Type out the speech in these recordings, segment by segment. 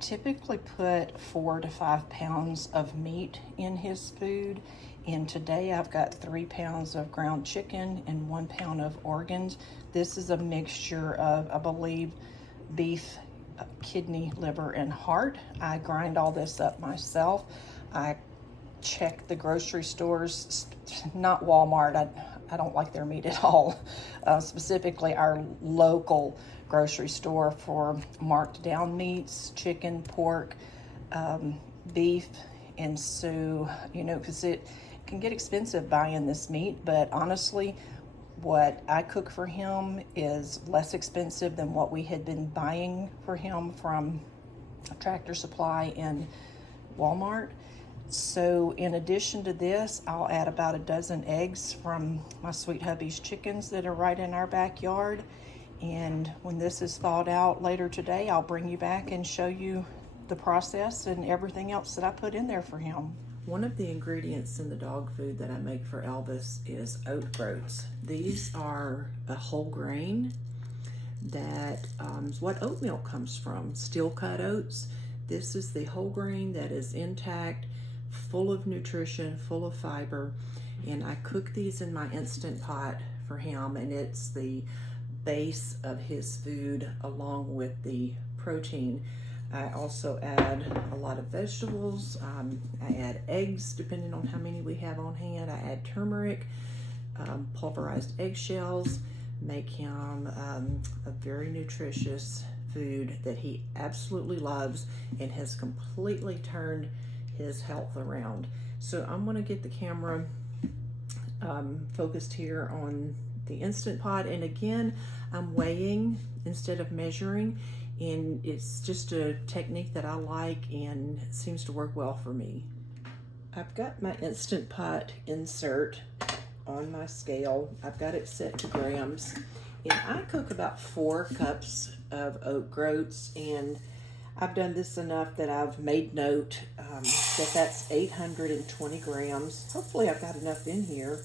typically put 4 to 5 pounds of meat in his food, and today I've got 3 pounds of ground chicken and 1 pound of organs. This is a mixture of, I believe, beef, kidney, liver, and heart. I grind all this up myself. I check the grocery stores, not Walmart. I don't like their meat at all. Specifically our local grocery store for marked down meats, chicken, pork, beef. And so, you know, because it can get expensive buying this meat, but honestly, what I cook for him is less expensive than what we had been buying for him from Tractor Supply and Walmart. So in addition to this, I'll add about a dozen eggs from my sweet hubby's chickens that are right in our backyard. And when this is thawed out later today, I'll bring you back and show you the process and everything else that I put in there for him. One of the ingredients in the dog food that I make for Elvis is oat groats. These are a whole grain that is what oat milk comes from, steel cut oats. This is the whole grain that is intact, full of nutrition, full of fiber, and I cook these in my Instant Pot for him, and it's the base of his food along with the protein. I also add a lot of vegetables. I add eggs depending on how many we have on hand. I add turmeric, pulverized eggshells, make him a very nutritious food that he absolutely loves and has completely turned his health around. So I'm going to get the camera focused here on the Instant Pot, and again I'm weighing instead of measuring, and it's just a technique that I like and it seems to work well for me. I've got my Instant Pot insert on my scale. I've got it set to grams, and I cook about 4 cups of oat groats, and I've done this enough that I've made note that that's 820 grams. Hopefully I've got enough in here.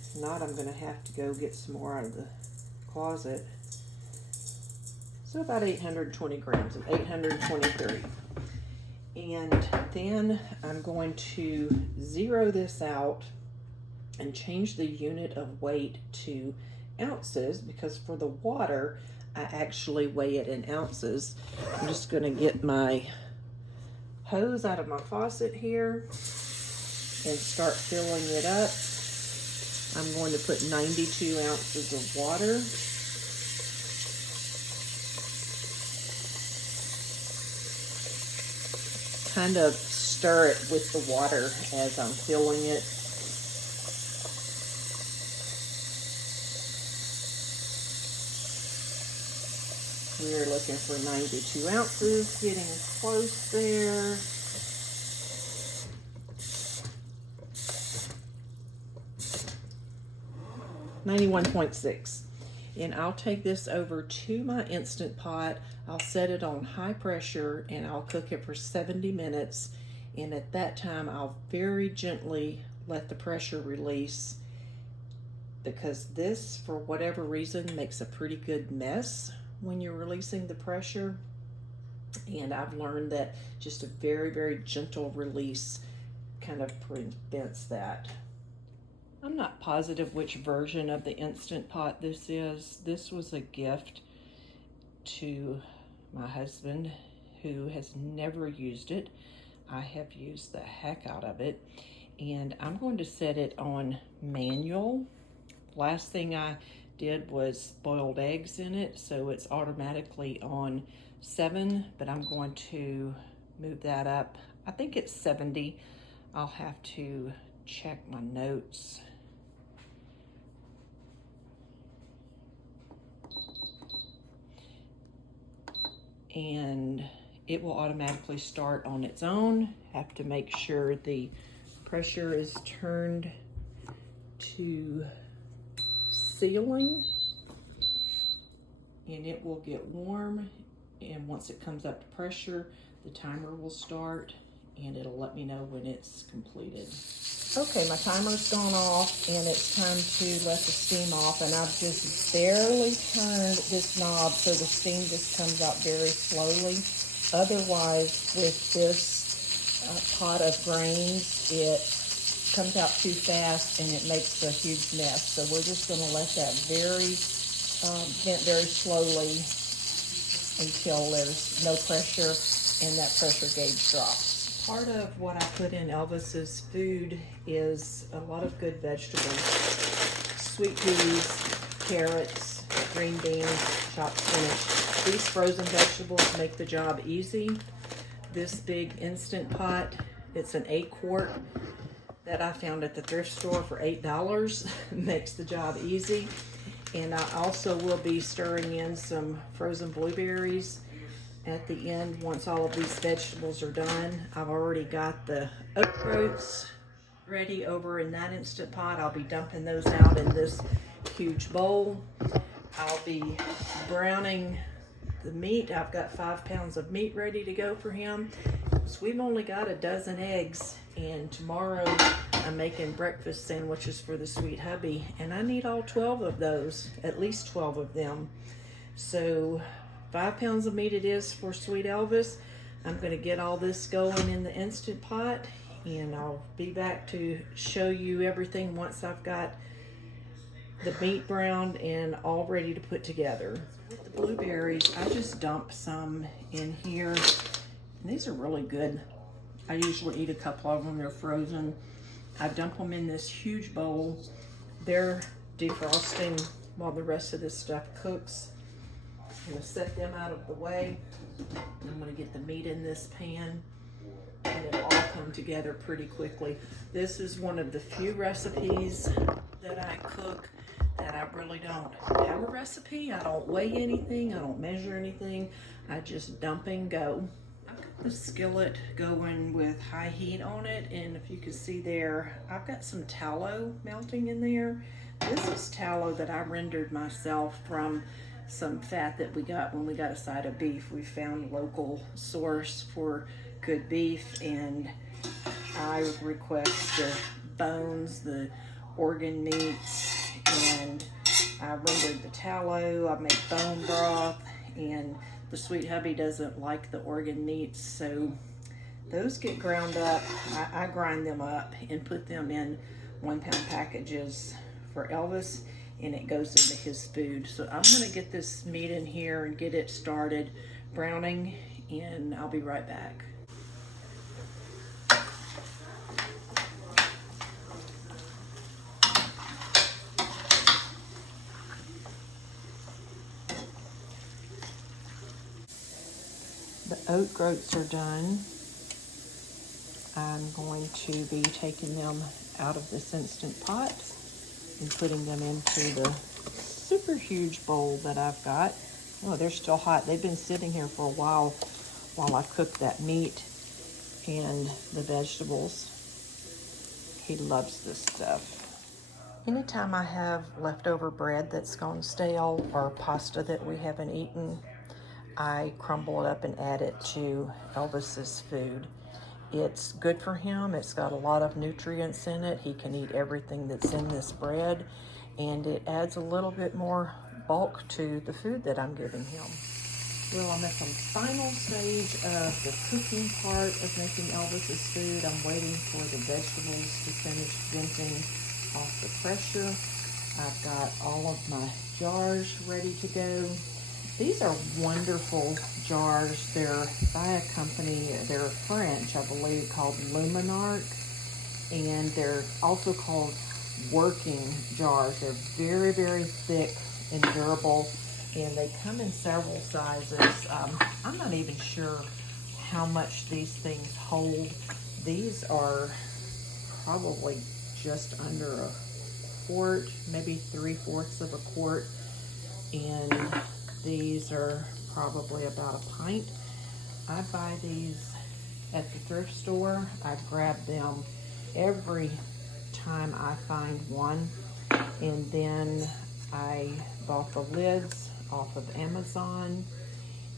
If not, I'm gonna have to go get some more out of the closet. So about 820 grams, of 823. And then I'm going to zero this out and change the unit of weight to ounces, because for the water, I actually weigh it in ounces. I'm just gonna get my hose out of my faucet here and start filling it up. I'm going to put 92 ounces of water. Kind of stir it with the water as I'm filling it. We're looking for 92 ounces, getting close there. (91.6). And I'll take this over to my Instant Pot. I'll set it on high pressure and I'll cook it for 70 minutes. And at that time, I'll very gently let the pressure release, because this, for whatever reason, makes a pretty good mess when you're releasing the pressure. And I've learned that just a very, very gentle release kind of prevents that. I'm not positive which version of the Instant Pot this is. This was a gift to my husband, who has never used it. I have used the heck out of it, and I'm going to set it on manual. Last thing I did was boiled eggs in it, so it's automatically on 7, but I'm going to move that up. I think it's 70. I'll have to check my notes. And it will automatically start on its own. Have to make sure the pressure is turned to ceiling, and it will get warm, and once it comes up to pressure, the timer will start and it'll let me know when it's completed. Okay, my timer's gone off and it's time to let the steam off, and I've just barely turned this knob so the steam just comes out very slowly. Otherwise, with this pot of grains, it comes out too fast and it makes a huge mess. So we're just going to let that vent very slowly until there's no pressure and that pressure gauge drops. Part of what I put in Elvis's food is a lot of good vegetables. Sweet peas, carrots, green beans, chopped spinach. These frozen vegetables make the job easy. This big Instant Pot, it's an 8-quart that I found at the thrift store for $8, makes the job easy. And I also will be stirring in some frozen blueberries at the end once all of these vegetables are done. I've already got the oat groats ready over in that Instant Pot. I'll be dumping those out in this huge bowl. I'll be browning the meat. I've got 5 pounds of meat ready to go for him. So we've only got a dozen eggs, and tomorrow I'm making breakfast sandwiches for the sweet hubby, and I need all 12 of those, at least 12 of them. So 5 pounds of meat it is for sweet Elvis. I'm going to get all this going in the Instant Pot, and I'll be back to show you everything once I've got the meat browned and all ready to put together. With the blueberries, I just dump some in here. And these are really good. I usually eat a couple of them. They're frozen. I dump them in this huge bowl. They're defrosting while the rest of this stuff cooks. I'm going to set them out of the way. I'm going to get the meat in this pan, and it'll all come together pretty quickly. This is one of the few recipes that I cook that I really don't have a recipe. I don't weigh anything. I don't measure anything. I just dump and go. I've got the skillet going with high heat on it, and if you can see there, I've got some tallow melting in there. This is tallow that I rendered myself from some fat that we got when we got a side of beef. We found a local source for good beef, and I request the bones, the organ meats, and I rendered the tallow. I make bone broth, and the sweet hubby doesn't like the organ meats, so those get ground up. I grind them up and put them in 1-pound packages for Elvis, and it goes into his food. So I'm gonna get this meat in here and get it started browning, and I'll be right back. The oat groats are done. I'm going to be taking them out of this Instant Pot and putting them into the super huge bowl that I've got. Oh, they're still hot. They've been sitting here for a while I cook that meat and the vegetables. He loves this stuff. Anytime I have leftover bread that's gone stale or pasta that we haven't eaten, I crumble it up and add it to Elvis's food. It's good for him. It's got a lot of nutrients in it. He can eat everything that's in this bread, and it adds a little bit more bulk to the food that I'm giving him. Well, I'm at the final stage of the cooking part of making Elvis's food. I'm waiting for the vegetables to finish venting off the pressure. I've got all of my jars ready to go. These are wonderful jars. They're by a company, they're French, I believe, called Luminarc, and they're also called working jars. They're very, very thick and durable, and they come in several sizes. I'm not even sure how much these things hold. These are probably just under a quart, maybe 3/4 of a quart, and these are probably about a pint. I buy these at the thrift store. I grab them every time I find one, and then I bought the lids off of Amazon,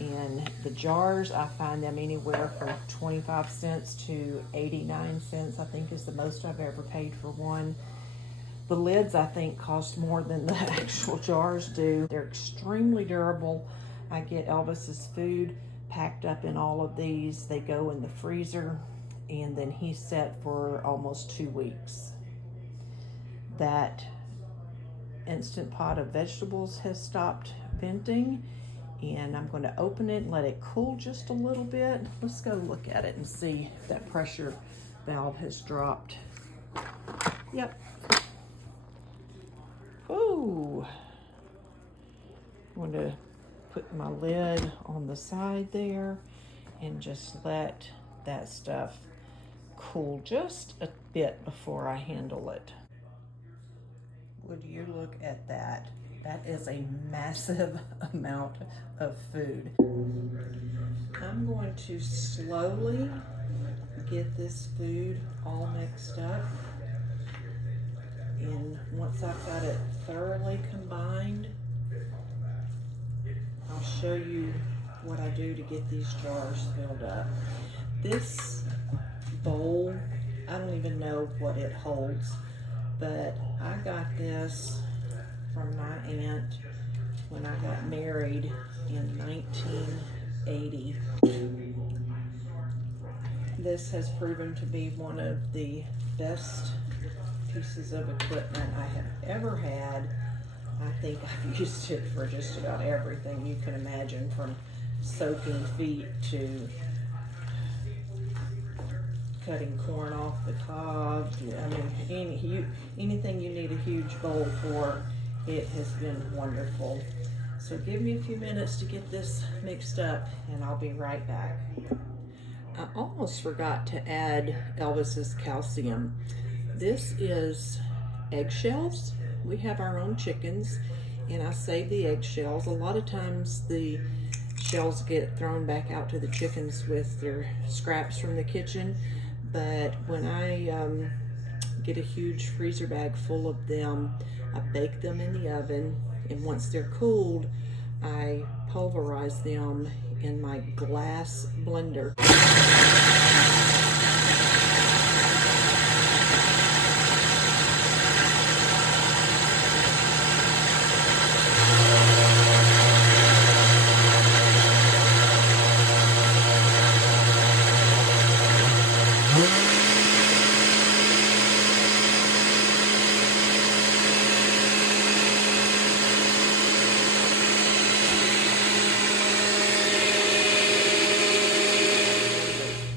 and the jars, I find them anywhere from 25 cents to 89 cents, I think is the most I've ever paid for one. The lids, I think, cost more than the actual jars do. They're extremely durable. I get Elvis's food packed up in all of these. They go in the freezer, and then he's set for almost 2 weeks. That Instant Pot of vegetables has stopped venting, and I'm going to open it and let it cool just a little bit. Let's go look at it and see if that pressure valve has dropped. Yep. Ooh. I'm going to put my lid on the side there and just let that stuff cool just a bit before I handle it. Would you look at that? That is a massive amount of food. I'm going to slowly get this food all mixed up. And once I've got it thoroughly combined, I'll show you what I do to get these jars filled up. This bowl, I don't even know what it holds, but I got this from my aunt when I got married in 1980. This has proven to be one of the best pieces of equipment I have ever had. I think I've used it for just about everything you can imagine, from soaking feet to cutting corn off the cob. I mean, anything you need a huge bowl for, it has been wonderful. So give me a few minutes to get this mixed up, and I'll be right back. I almost forgot to add Elvis's calcium. This is eggshells. We have our own chickens, and I save the eggshells. A lot of times the shells get thrown back out to the chickens with their scraps from the kitchen, but when I get a huge freezer bag full of them, I bake them in the oven, and once they're cooled, I pulverize them in my glass blender.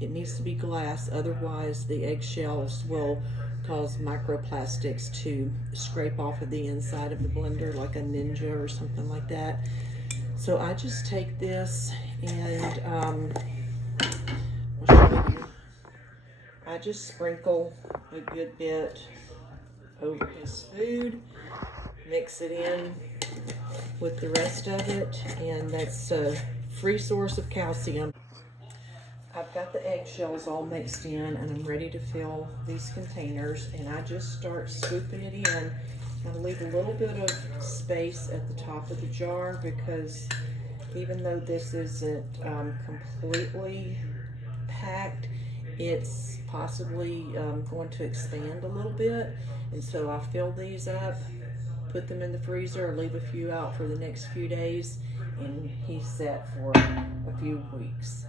It needs to be glass, otherwise the eggshells will cause microplastics to scrape off of the inside of the blender like a Ninja or something like that. So I just take this and I'll show you. I just sprinkle a good bit over his food, mix it in with the rest of it, and that's a free source of calcium. I've got the eggshells all mixed in, and I'm ready to fill these containers, and I just start scooping it in. I leave a little bit of space at the top of the jar, because even though this isn't completely packed, it's possibly going to expand a little bit. And so I fill these up, put them in the freezer, leave a few out for the next few days, and he's set for a few weeks.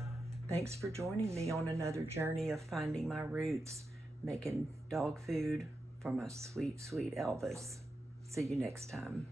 Thanks for joining me on another journey of finding my roots, making dog food for my sweet, sweet Elvis. See you next time.